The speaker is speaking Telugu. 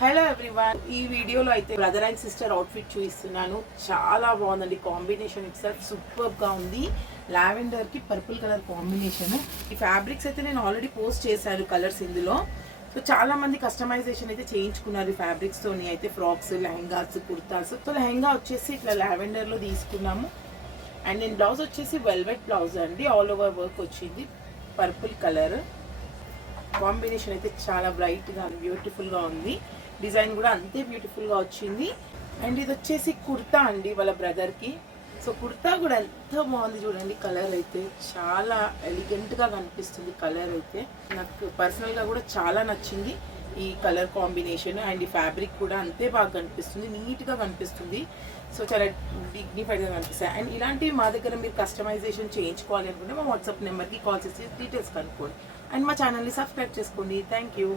హలో ఎవ్రీవన్, ఈ వీడియోలో అయితే బ్రదర్ అండ్ సిస్టర్ అవుట్ఫిట్ చూపిస్తున్నాను. చాలా బాగుందండి. కాంబినేషన్ ఇట్సెల్ఫ్ సూపర్గా ఉంది. లావెండర్కి పర్పుల్ కలర్ కాంబినేషన్. ఈ ఫ్యాబ్రిక్స్ అయితే నేను ఆల్రెడీ పోస్ట్ చేశాను కలర్స్ ఇందులో. సో చాలా మంది కస్టమైజేషన్ అయితే చేయించుకున్నారు ఈ ఫ్యాబ్రిక్స్ తోని. అయితే ఫ్రాక్స్, లెహంగాస్, కుర్తాస్. సో లెహంగా వచ్చేసి ఇట్లా లావెండర్లో తీసుకున్నాము. అండ్ నేను బ్లౌజ్ వచ్చేసి వెల్వెట్ బ్లౌజ్ అండి. ఆల్ ఓవర్ వర్క్ వచ్చింది. పర్పుల్ కలర్ కాంబినేషన్ అయితే చాలా బ్రైట్గా బ్యూటిఫుల్గా ఉంది. డిజైన్ కూడా అంతే బ్యూటిఫుల్గా వచ్చింది. అండ్ ఇది వచ్చేసి కుర్తా అండి వాళ్ళ బ్రదర్కి. సో కుర్తా కూడా ఎంత బాగుంది చూడండి. కలర్ అయితే చాలా ఎలిగెంట్గా కనిపిస్తుంది. కలర్ అయితే నాకు పర్సనల్గా కూడా చాలా నచ్చింది ఈ కలర్ కాంబినేషన్. అండ్ ఈ ఫ్యాబ్రిక్ కూడా అంతే బాగా కనిపిస్తుంది, నీట్గా కనిపిస్తుంది. సో చాలా డిగ్నిఫైడ్గా కనిపిస్తాయి. అండ్ ఇలాంటివి మా దగ్గర మీరు కస్టమైజేషన్ చేయించుకోవాలి అనుకుంటే మా వాట్సాప్ నెంబర్కి కాల్ చేసి డీటెయిల్స్ కనుక్కోండి. అండ్ మా ఛానల్ని సబ్స్క్రైబ్ చేసుకోండి. Thank you.